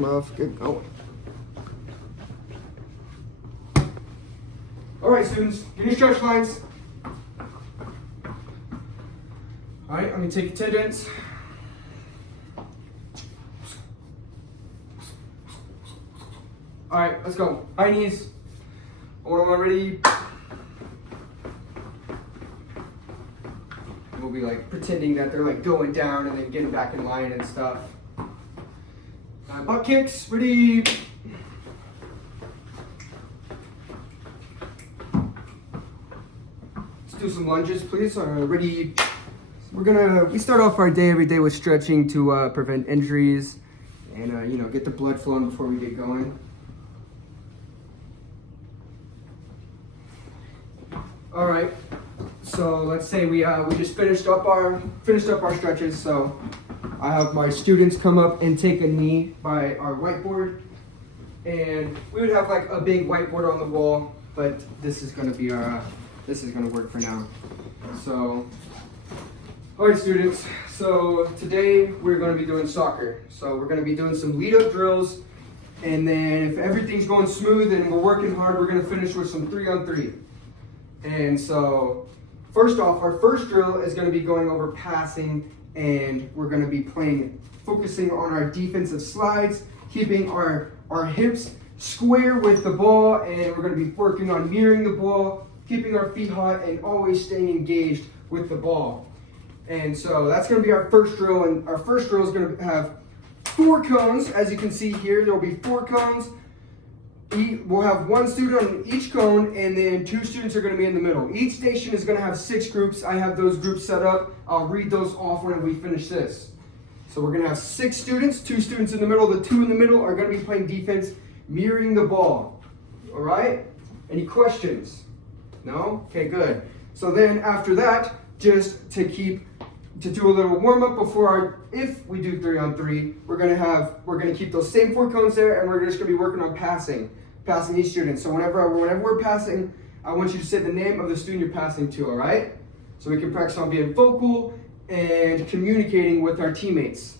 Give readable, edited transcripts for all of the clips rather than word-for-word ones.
Get going. All right, students, get your stretch lines. All right, let me take attendance. All right, let's go. High knees. When I'm ready, we'll be like pretending that they're like going down and then getting back in line and stuff. Butt kicks, ready. Let's do some lunges, please. Ready. We start off our day every day with stretching to prevent injuries and get the blood flowing before we get going. All right. So let's say we just finished up our stretches. So I have my students come up and take a knee by our whiteboard, and we would have like a big whiteboard on the wall, but this is going to work for now. So, all right, students. So today we're going to be doing soccer. So we're going to be doing some lead-up drills, and then if everything's going smooth and we're working hard, we're going to finish with some 3-on-3. And so, first off, our first drill is going to be going over passing, and we're going to be focusing on our defensive slides, keeping our hips square with the ball, and we're going to be working on mirroring the ball, keeping our feet hot, and always staying engaged with the ball. And so that's going to be our first drill, and our first drill is going to have 4 cones. As you can see here, there will be 4 cones. We'll have 1 student on each cone, and then 2 students are going to be in the middle. Each station is going to have 6 groups. I have those groups set up. I'll read those off when we finish this. So we're going to have 6 students, 2 students in the middle. The 2 in the middle are going to be playing defense, mirroring the ball. All right? Any questions? No? Okay, good. So then after that, just to do a little warm up before if we do 3-on-3, we're going to keep those same 4 cones there, and we're just going to be working on passing each student. So whenever we're passing, I want you to say the name of the student you're passing to, all right? So we can practice on being vocal and communicating with our teammates.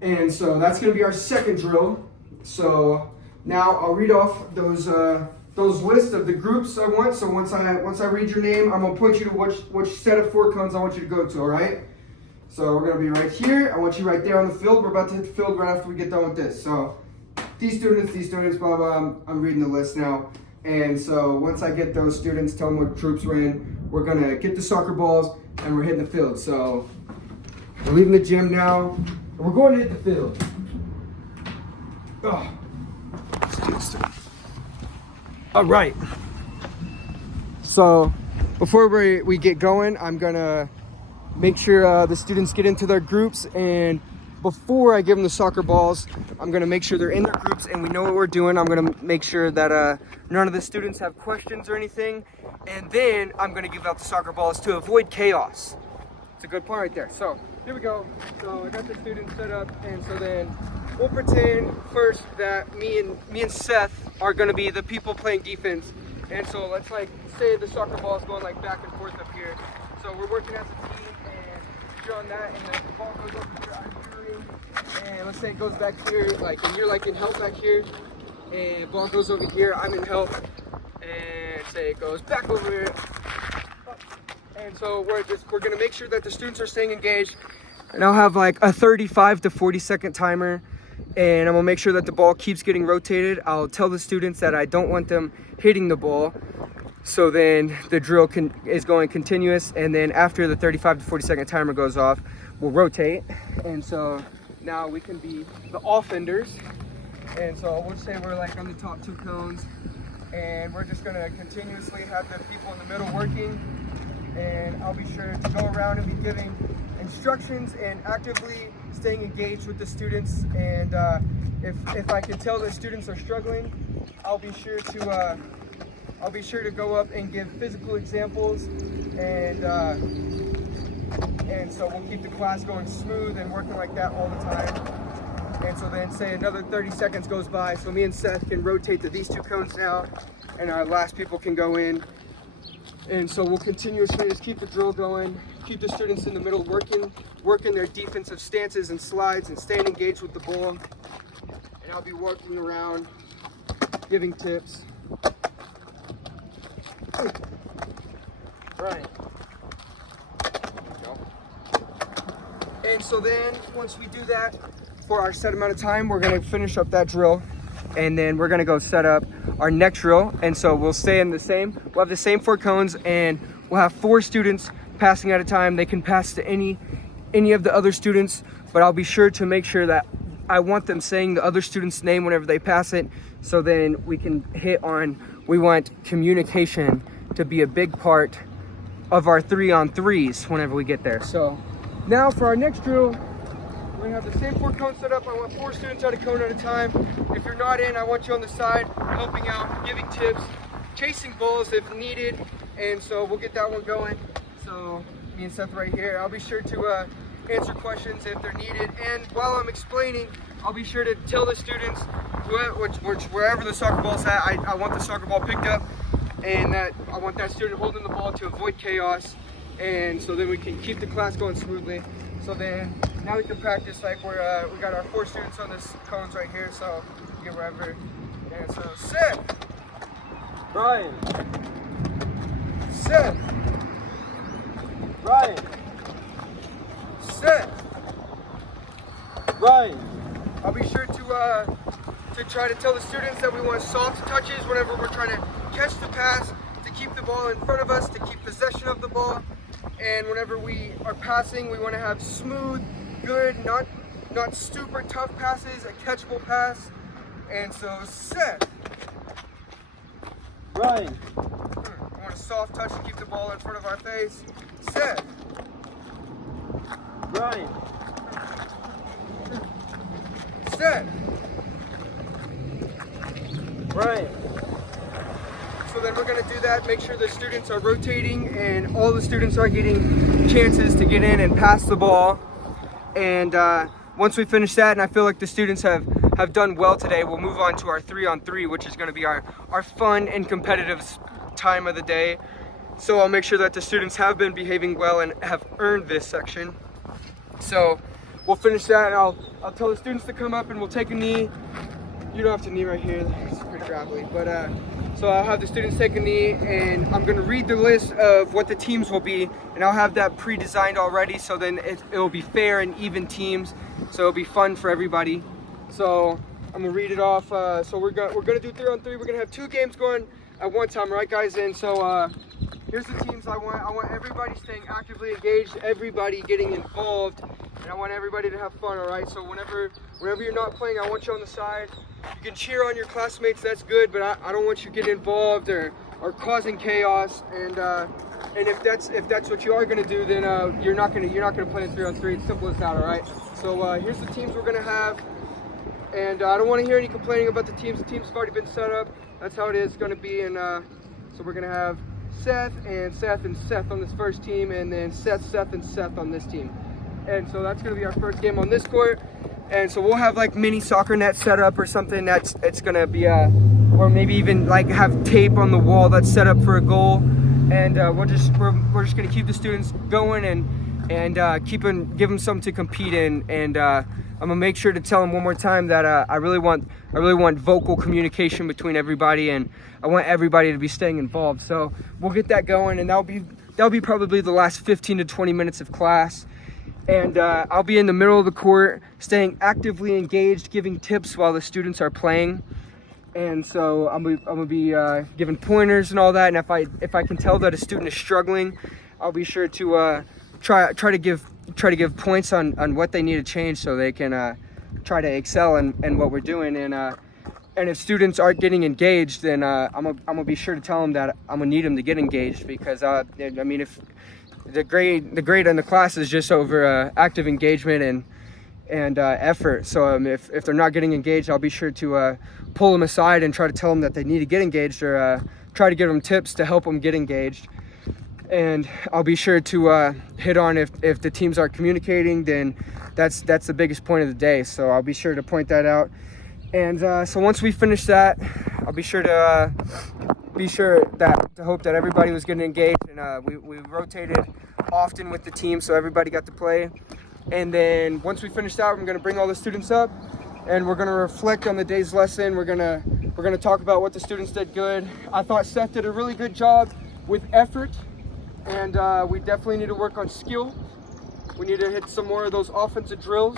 And so that's going to be our second drill. So now I'll read off those lists of the groups I want. So once I read your name, I'm going to point you to which set of 4 cones I want you to go to, all right? So we're going to be right here. I want you right there on the field. We're about to hit the field right after we get done with this. So these students, blah, blah, I'm reading the list now. And so once I get those students, tell them what troops we're in, we're going to get the soccer balls and we're hitting the field. So we're leaving the gym now and we're going to hit the field. Oh. All right. So before we get going, I'm going to make sure the students get into their groups, and before I give them the soccer balls, I'm going to make sure they're in their groups and we know what we're doing. I'm going to make sure that none of the students have questions or anything, and then I'm going to give out the soccer balls to avoid chaos. It's a good point right there. So here we go. So I got the students set up, and so then we'll pretend first that me and Seth are going to be the people playing defense. And so let's say the soccer ball is going back and forth up here. So we're working as a team, and you're on that, and the ball goes over here, I'm mirroring, and let's say it goes back here, and you're in help back here, and the ball goes over here, I'm in help, and say it goes back over here. And so we're gonna make sure that the students are staying engaged, and I'll have a 35 to 40 second timer, and I'm gonna make sure that the ball keeps getting rotated. I'll tell the students that I don't want them hitting the ball. So then the drill is going continuous, and then after the 35 to 40 second timer goes off, we'll rotate. And so now we can be the offenders. And so we'll say we're on the top 2 cones, and we're just gonna continuously have the people in the middle working. And I'll be sure to go around and be giving instructions and actively staying engaged with the students. And if I can tell the students are struggling, I'll be sure to go up and give physical examples, and so we'll keep the class going smooth and working like that all the time. And so then say another 30 seconds goes by, so me and Seth can rotate to these 2 cones now, and our last people can go in. And so we'll continuously just keep the drill going, keep the students in the middle working their defensive stances and slides and staying engaged with the ball. I'll be walking around giving tips. Right. And so then once we do that for our set amount of time, we're gonna finish up that drill, and then we're gonna go set up our next drill. And so we'll stay in we'll have the same 4 cones, and we'll have 4 students passing at a time. They can pass to any of the other students, but I'll be sure to make sure that I want them saying the other student's name whenever they pass it, so then we can we want communication to be a big part of our 3-on-3s whenever we get there. So now for our next drill, we're gonna have the same 4 cones set up. I want 4 students at a cone at a time. If you're not in, I want you on the side, helping out, giving tips, chasing balls if needed. And so we'll get that one going. So me and Seth right here. I'll be sure to answer questions if they're needed. And while I'm explaining, I'll be sure to tell the students wherever the soccer ball's at, I want the soccer ball picked up, and that I want that student holding the ball to avoid chaos. And so then we can keep the class going smoothly. So then now we can practice like we got our 4 students on this cones right here. So get wherever. And so sit. Brian. Sit. Brian. Sit. Brian. I'll be sure to try to tell the students that we want soft touches whenever we're trying to catch the pass, to keep the ball in front of us, to keep possession of the ball. And whenever we are passing, we want to have smooth, good, not super tough passes, a catchable pass. And so set. Brian. We want a soft touch to keep the ball in front of our face. Set. Brian. Set. Brian. So then we're going to do that, make sure the students are rotating and all the students are getting chances to get in and pass the ball. And once we finish that, and I feel like the students have done well today, we'll move on to our 3-on-3, which is going to be our fun and competitive time of the day. So I'll make sure that the students have been behaving well and have earned this section. So we'll finish that, and I'll tell the students to come up and we'll take a knee. You don't have to knee right here, it's pretty gravelly, but so I'll have the students take a knee, and I'm gonna read the list of what the teams will be, and I'll have that pre-designed already, so then it'll be fair and even teams, so it'll be fun for everybody. So I'm gonna read it off. So we're gonna do 3-on-3. We're gonna have 2 games going at one time, right, guys? And so here's the teams I want. I want everybody staying actively engaged, everybody getting involved, and I want everybody to have fun. All right. So whenever you're not playing, I want you on the side. You can cheer on your classmates, that's good, but I don't want you getting involved or causing chaos. And if that's what you are gonna do, then you're not gonna play in 3-on-3. It's simple as that, all right? So here's the teams we're gonna have, and I don't want to hear any complaining about the teams. The teams have already been set up. That's how it is gonna be. And so we're gonna have Seth and Seth on this first team, and then Seth and Seth on this team. And so that's gonna be our first game on this court. And so we'll have like mini soccer net set up or something it's gonna be or maybe even like have tape on the wall that's set up for a goal. And we're just gonna keep the students going and give them something to compete in. And I'm gonna make sure to tell them one more time that I really want vocal communication between everybody, and I want everybody to be staying involved. So we'll get that going, and that'll be probably the last 15 to 20 minutes of class. And I'll be in the middle of the court, staying actively engaged, giving tips while the students are playing. And so I'm gonna be giving pointers and all that. And if I can tell that a student is struggling, I'll be sure to try to give points on what they need to change, so they can try to excel in what we're doing. And if students aren't getting engaged, then I'm gonna be sure to tell them that I'm gonna need them to get engaged, because I mean, if the grade in the class is just over active engagement and effort. So if they're not getting engaged, I'll be sure to pull them aside and try to tell them that they need to get engaged, or try to give them tips to help them get engaged. And I'll be sure to hit on if the teams aren't communicating, then that's the biggest point of the day. So I'll be sure to point that out. And so once we finish that, I'll be sure to hope that everybody was getting engaged, and we rotated often with the team, so everybody got to play. And then once we finish that, I'm going to bring all the students up, and we're gonna reflect on the day's lesson. We're gonna talk about what the students did good. I thought Seth did a really good job with effort, and we definitely need to work on skill. We need to hit some more of those offensive drills,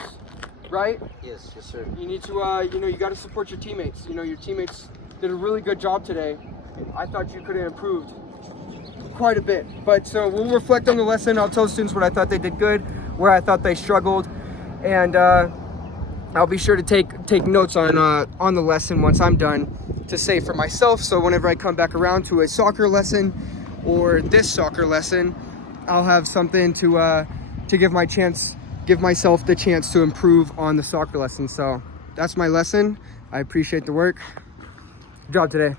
right? Yes, sir. You need to, you got to support your teammates. Your teammates did a really good job today. I thought you could have improved quite a bit. But so we'll reflect on the lesson. I'll tell the students what I thought they did good, where I thought they struggled, and I'll be sure to take notes on the lesson once I'm done to save for myself. So whenever I come back around to a soccer lesson or this soccer lesson, I'll have something to give myself the chance to improve on the soccer lesson. So that's my lesson. I appreciate the work. Good job today.